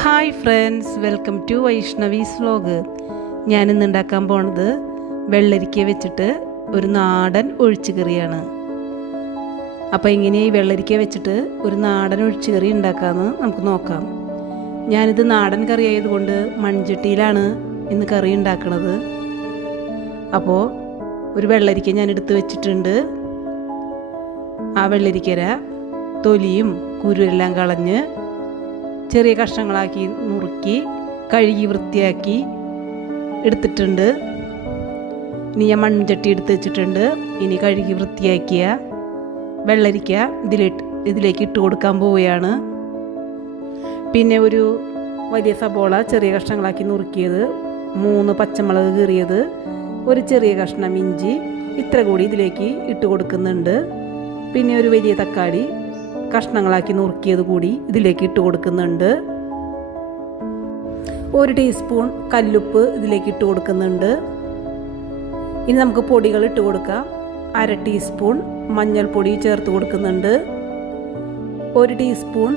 Hi friends, welcome to Vaishnavi's vlog. ഞാനിന്ന് ഉണ്ടാക്കാൻ പോണത് വെള്ളരിക്ക വെച്ചിട്ട് ഒരു നാടൻ ഒഴിച്ചുകറിയാണ്. അപ്പോൾ ഇങ്ങനെ ഈ വെള്ളരിക്ക വെച്ചിട്ട് ഒരു നാടൻ ഒഴിച്ചുകറി ഉണ്ടാക്കാമെന്ന് നമുക്ക് നോക്കാം. ഞാനിത് നാടൻ കറി ആയതുകൊണ്ട് മൺചട്ടിയിലാണ് ഇന്ന് കറി ഉണ്ടാക്കുന്നത്. അപ്പോൾ ഒരു വെള്ളരിക്ക ഞാൻ എടുത്ത് വെച്ചിട്ടുണ്ട്. ആ വെള്ളരിക്കര തൊലിയും കുരുവെല്ലാം കളഞ്ഞ് ചെറിയ കഷ്ണങ്ങളാക്കി നുറുക്കി കഴുകി വൃത്തിയാക്കി എടുത്തിട്ടുണ്ട്. ഇനി ഞാൻ മൺചട്ടി എടുത്ത് വെച്ചിട്ടുണ്ട്. ഇനി കഴുകി വൃത്തിയാക്കിയ വെള്ളരിക്ക ഇതിലേക്ക് ഇട്ട് കൊടുക്കാൻ പോവുകയാണ്. പിന്നെ ഒരു വലിയ സബോള ചെറിയ കഷ്ണങ്ങളാക്കി നുറുക്കിയത്, 3 പച്ചമുളക് കീറിയത്, ഒരു ചെറിയ കഷ്ണം ഇഞ്ചി, ഇത്ര കൂടി ഇതിലേക്ക് ഇട്ട് കൊടുക്കുന്നുണ്ട്. പിന്നെ ഒരു വലിയ തക്കാളി കഷ്ണങ്ങളാക്കി നുറുക്കിയത് കൂടി ഇതിലേക്ക് ഇട്ട് കൊടുക്കുന്നുണ്ട്. 1 ടീസ്പൂൺ കല്ലുപ്പ് ഇതിലേക്ക് ഇട്ട് കൊടുക്കുന്നുണ്ട്. ഇനി നമുക്ക് പൊടികൾ ഇട്ട് കൊടുക്കാം. 1/2 ടീസ്പൂൺ മഞ്ഞൾപ്പൊടി ചേർത്ത് കൊടുക്കുന്നുണ്ട്. 1 ടീസ്പൂൺ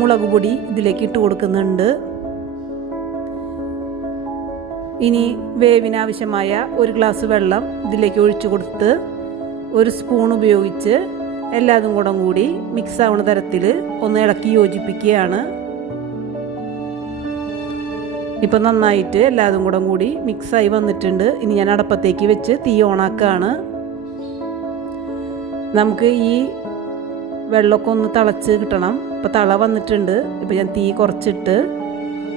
മുളക് പൊടി ഇതിലേക്ക് ഇട്ട് കൊടുക്കുന്നുണ്ട്. ഇനി വേവിനാവശ്യമായ 1 ഗ്ലാസ് വെള്ളം ഇതിലേക്ക് ഒഴിച്ചു കൊടുത്ത് 1 സ്പൂൺ ഉപയോഗിച്ച് എല്ലാതും കൂടി മിക്സ് ആവുന്ന തരത്തിൽ ഒന്ന് ഇളക്കി യോജിപ്പിക്കുകയാണ്. ഇപ്പം നന്നായിട്ട് എല്ലാതും കൂടി മിക്സായി വന്നിട്ടുണ്ട്. ഇനി ഞാൻ അടപ്പത്തേക്ക് വെച്ച് തീ ഓണാക്കുകയാണ്. നമുക്ക് ഈ വെള്ളമൊക്കെ ഒന്ന് തിളച്ച് കിട്ടണം. ഇപ്പം തള വന്നിട്ടുണ്ട്. ഇപ്പം ഞാൻ തീ കുറച്ചിട്ട്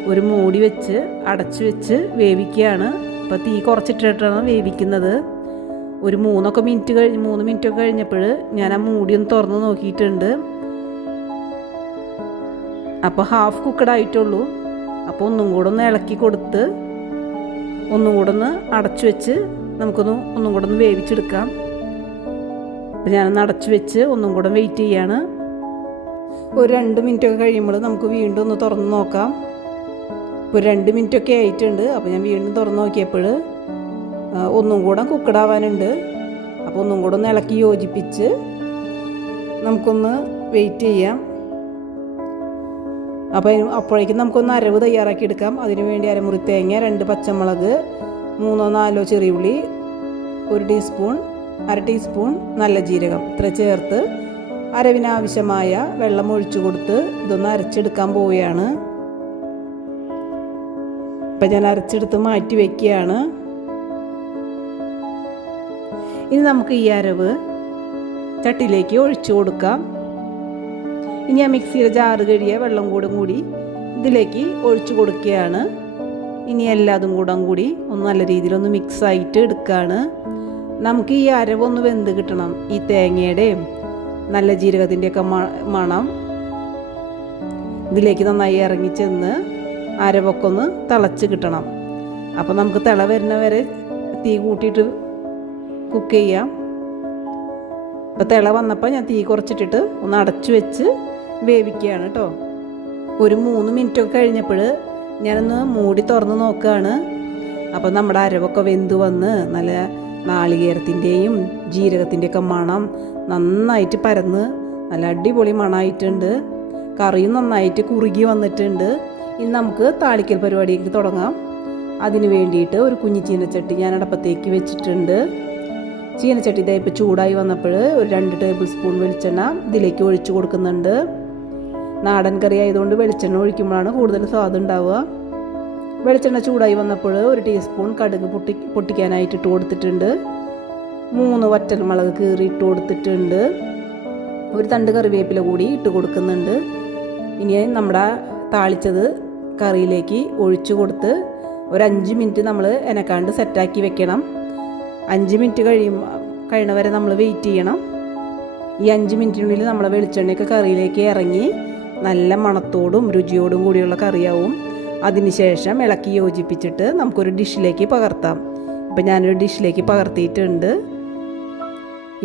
ഒരു മൂടി വെച്ച് അടച്ചു വെച്ച് വേവിക്കുകയാണ്. ഇപ്പം തീ കുറച്ചിട്ടിട്ടാണ് വേവിക്കുന്നത്. ഒരു 3 മിനിറ്റൊക്കെ കഴിഞ്ഞപ്പോൾ ഞാൻ ആ മൂടി ഒന്ന് തുറന്ന് നോക്കിയിട്ടുണ്ട്. അപ്പോൾ ഹാഫ് കുക്കഡ് ആയിട്ടുള്ളൂ. അപ്പോൾ ഒന്നും കൂടെ ഒന്ന് ഇളക്കി കൊടുത്ത് ഒന്നും കൂടെ ഒന്ന് അടച്ചു വെച്ച് ഒന്നും കൂടെ ഒന്ന് വേവിച്ചെടുക്കാം. അപ്പോൾ ഞാനൊന്ന് അടച്ചു വെച്ച് ഒന്നും കൂടെ വെയിറ്റ് ചെയ്യാണ്. ഒരു 2 മിനിറ്റൊക്കെ കഴിയുമ്പോൾ നമുക്ക് വീണ്ടും ഒന്ന് തുറന്ന് നോക്കാം. ഇപ്പോൾ 2 മിനിറ്റൊക്കെ ആയിട്ടുണ്ട്. അപ്പോൾ ഞാൻ വീണ്ടും തുറന്ന് നോക്കിയപ്പോൾ ഒന്നും കൂടെ കുക്കഡാവാനുണ്ട്. അപ്പോൾ ഒന്നും കൂടെ ഒന്ന് ഇളക്കി യോജിപ്പിച്ച് നമുക്കൊന്ന് വെയിറ്റ് ചെയ്യാം. അപ്പോഴേക്കും നമുക്കൊന്ന് അരവ് തയ്യാറാക്കി എടുക്കാം. അതിനുവേണ്ടി അരമുറി തേങ്ങ, 2 പച്ചമുളക്, 3-4 ചെറിയ ഉള്ളി, 1 ടീസ്പൂൺ 1/2 ടീസ്പൂൺ നല്ല ജീരകം ഇത്ര ചേർത്ത് അരവിനാവശ്യമായ വെള്ളം ഒഴിച്ചു കൊടുത്ത് ഇതൊന്ന് അരച്ചെടുക്കാൻ പോവുകയാണ്. ഇപ്പം ഞാൻ അരച്ചെടുത്ത് മാറ്റി വയ്ക്കുകയാണ്. ഇനി നമുക്ക് ഈ അരവ് ചട്ടിയിലേക്ക് ഒഴിച്ചു കൊടുക്കാം. ഇനി ആ മിക്സിയുടെ ജാറ് കഴിയ വെള്ളം കൂടി ഇതിലേക്ക് ഒഴിച്ചു കൊടുക്കുകയാണ്. ഇനി എല്ലാതും കൂടി ഒന്ന് നല്ല രീതിയിലൊന്ന് മിക്സായിട്ട് എടുക്കുകയാണ്. നമുക്ക് ഈ അരവൊന്ന് വെന്ത് കിട്ടണം. ഈ തേങ്ങയുടെയും നല്ല ജീരകത്തിൻ്റെയൊക്കെ മണം ഇതിലേക്ക് നന്നായി ഇറങ്ങി ചെന്ന് അരവൊക്കെ ഒന്ന് തിളച്ച് കിട്ടണം. അപ്പോൾ നമുക്ക് തിള വരുന്ന വരെ തീ കൂട്ടിയിട്ട് കുക്ക് ചെയ്യാം. അപ്പോൾ തിള വന്നപ്പോൾ ഞാൻ തീ കുറച്ചിട്ടിട്ട് ഒന്ന് അടച്ചു വെച്ച് വേവിക്കുകയാണ് കേട്ടോ. ഒരു 3 മിനിറ്റൊക്കെ കഴിഞ്ഞപ്പോൾ ഞാനൊന്ന് മൂടി തുറന്ന് നോക്കുകയാണ്. അപ്പോൾ നമ്മുടെ അരവൊക്കെ വെന്ത് വന്ന് നല്ല നാളികേരത്തിൻ്റെയും ജീരകത്തിൻ്റെയൊക്കെ മണം നന്നായിട്ട് പരന്ന് നല്ല അടിപൊളി മണമായിട്ടുണ്ട്. കറിയും നന്നായിട്ട് കുറുകി വന്നിട്ടുണ്ട്. ഇനി നമുക്ക് താളിക്കൽ പരിപാടിക്ക് തുടങ്ങാം. അതിന് വേണ്ടിയിട്ട് ഒരു കുഞ്ഞി ചീനച്ചട്ടി ഞാൻ അടപ്പത്തേക്ക് വെച്ചിട്ടുണ്ട്. ചീനച്ചട്ടി ഇപ്പോൾ ചൂടായി വന്നപ്പോൾ ഒരു 2 ടേബിൾ സ്പൂൺ വെളിച്ചെണ്ണ ഇതിലേക്ക് ഒഴിച്ചു കൊടുക്കുന്നുണ്ട്. നാടൻ കറി ആയതുകൊണ്ട് വെളിച്ചെണ്ണ ഒഴിക്കുമ്പോഴാണ് കൂടുതൽ സ്വാദ് ഉണ്ടാവുക. വെളിച്ചെണ്ണ ചൂടായി വന്നപ്പോൾ 1 ടീസ്പൂൺ കടുക് പൊട്ടിക്കാനായിട്ട് ഇട്ട് കൊടുത്തിട്ടുണ്ട്. 3 വറ്റൽമുളക് കീറി ഇട്ട് കൊടുത്തിട്ടുണ്ട്. ഒരു തണ്ട് കറിവേപ്പില കൂടി ഇട്ട് കൊടുക്കുന്നുണ്ട്. ഇനി നമ്മുടെ താളിച്ചത് കറിയിലേക്ക് ഒഴിച്ചു കൊടുത്ത് ഒരു 5 മിനിറ്റ് നമ്മൾ എനക്കാണ്ട് സെറ്റാക്കി വെക്കണം. 5 മിനിറ്റ് കഴിയണ വരെ നമ്മൾ വെയിറ്റ് ചെയ്യണം. ഈ 5 മിനിറ്റിനുള്ളിൽ നമ്മളെ വെളിച്ചെണ്ണയൊക്കെ കറിയിലേക്ക് ഇറങ്ങി നല്ല മണത്തോടും രുചിയോടും കൂടിയുള്ള കറിയാവും. അതിനുശേഷം ഇളക്കി യോജിപ്പിച്ചിട്ട് നമുക്കൊരു ഡിഷിലേക്ക് പകർത്താം. ഇപ്പം ഞാനൊരു ഡിഷിലേക്ക് പകർത്തിയിട്ടുണ്ട്.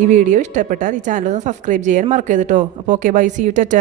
ഈ വീഡിയോ ഇഷ്ടപ്പെട്ടാൽ ഈ ചാനൽ ഒന്ന് സബ്സ്ക്രൈബ് ചെയ്യാൻ മറക്കരുത് കേട്ടോ. അപ്പോൾ okay, bye, see you, Tata.